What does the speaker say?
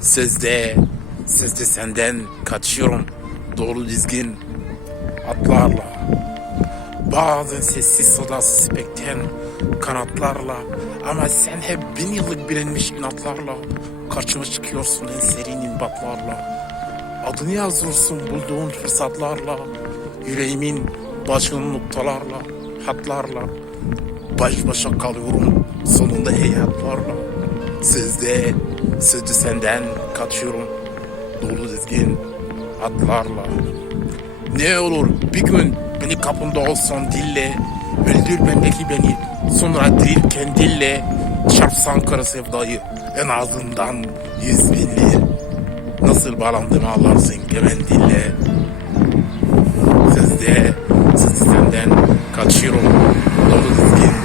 Sözde, sözde senden kaçıyorum. Doğru dizgin atlarla. Bazen sessiz sadasız spekten kanatlarla. Ama sen hep bin yıllık bilinmiş inatlarla. Karşıma çıkıyorsun en seri imbatlarla. Adını yazdırırsın bulduğun fırsatlarla. Yüreğimin başını noktalarla, hatlarla. Baş başa kalıyorum sonunda heyhatlarla. Sözde, sözde senden kaçıyorum. Dolu dizgin atlarla. Ne olur bir gün beni kapında olsan dille. Öldür bendeki beni sonra dirilken dille. Çarpsan kara sevdayı en azından yüz binli. Nasıl bağlandığımı ağlarsın gemen dille. Sözde, sözde senden kaçıyorum. Dolu dizgin.